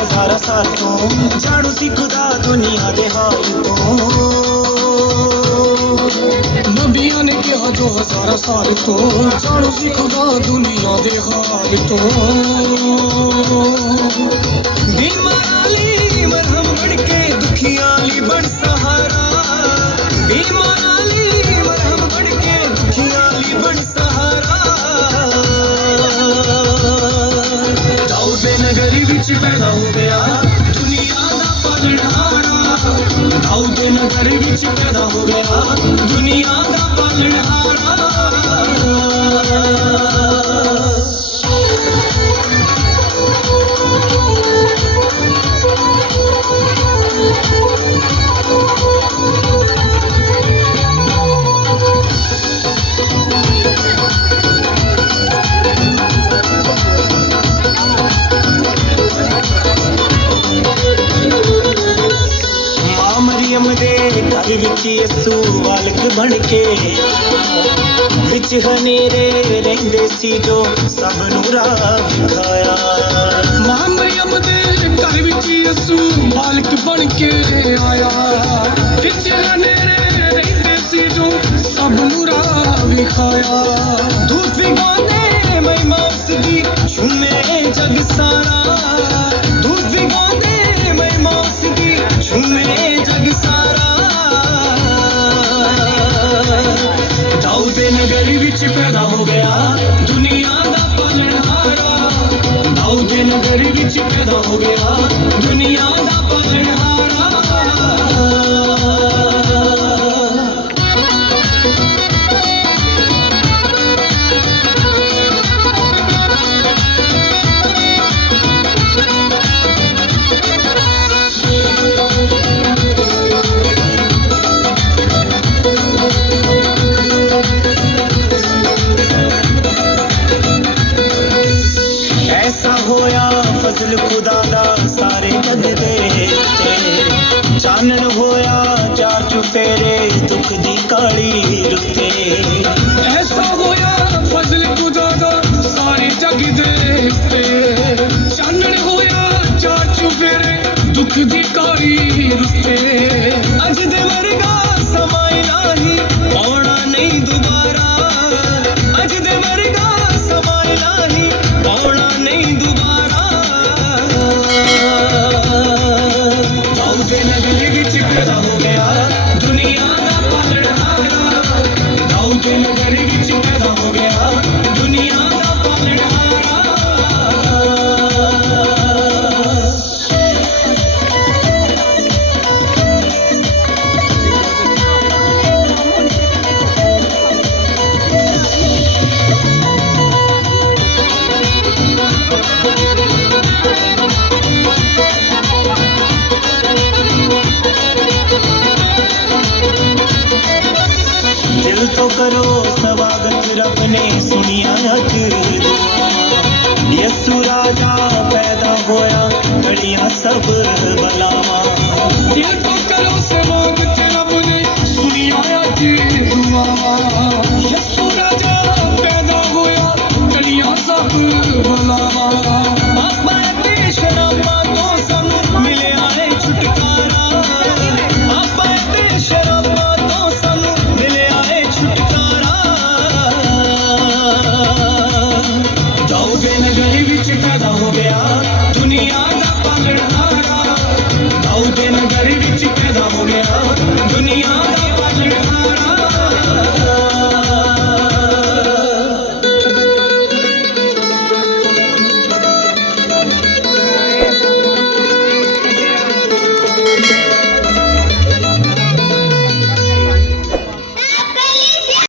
ਹਜ਼ਾਰਾਂ ਸਾਲ ਤੋਂ ਜਾਣੂ ਸੀ ਖੁਦਾ ਦੁਨੀਆ ਦੇ ਹਾਲ ਤੋਂ। ਨਬੀਆਂ ਨੇ ਕਿਹਾ ਜੋ ਹਜ਼ਾਰਾਂ ਸਾਲ ਤੋਂ ਜਾਣੂ ਸੀ ਖੁਦਾ ਦੁਨੀਆ ਦੇ ਹਾਲ ਤੋਂ। बीमार ली मरहम बन के दुखिया ली बन सहारा। बीमार ली मरहम बन के दुखिया ली बन सहारा। दाऊद दे नगरी विच पैदा हो गया दुनिया दा पालनहारा। दाऊद दे नगरी विच पैदा हो गया दुनिया दा पालनहारा। मरियम दे घर विच यसू बालक बन के विच हनेरे रहिंदे सी जो सब नूं राह विखाया। मां मरियम दे घर विच यसू बालक बन के आया। विच हनेरे रहिंदे सी जो सब नूं राह विखाया। दूत विगांदे महिमा उसदी झूमे जग सारा। दूत विगांदे महिमा उसदी झूमे जग सारा। दाऊद दे नगरी विच पैदा हो गया दुनिया दा पालनहारा। दाऊद दे नगरी विच पैदा हो गया दुनिया दा पालनहारा। ऐसा होया फजल खुदा दा सारे जग दे उत्ते। चानन होया चार चुफेरे दुख दी काली रुते। ऐसा होया फजल खुदा दा सारे जग दे उत्ते। चानन होया चार चुफेरे दुख दी काली रुते। अज दे वर्गा समा इलाही आउणा नहीं दुबारा। अज दे वर्गा समा इलाही आउणा नहीं दुबारा। दाऊद दे नगरी विच पैदा हो गया दुनिया दा पालनहारा। दाऊद दे नगरी विच पैदा हो गया दुनिया दा पालनहारा। दिल तो करो स्वागत रब ने सुनिया अज दुआ। यसू राजा पैदा होया बड़िया सब बलावा। दिल तो करो स्वागत रब ने सुनिया अज दुआ। यसू राजा पैदा होया गलियां सब बलावा। पापा ते शराबा तो सानू मिले आए छुटकारा। पापा ते शराबा तो सानू मिले आए छुटकारा। दाऊद दे नगरी विच पैदा हो गया दुनिया दा पालनहारा। दाऊद दे नगरी विच पैदा हो गया दुनिया दा पालनहारा। Thank you.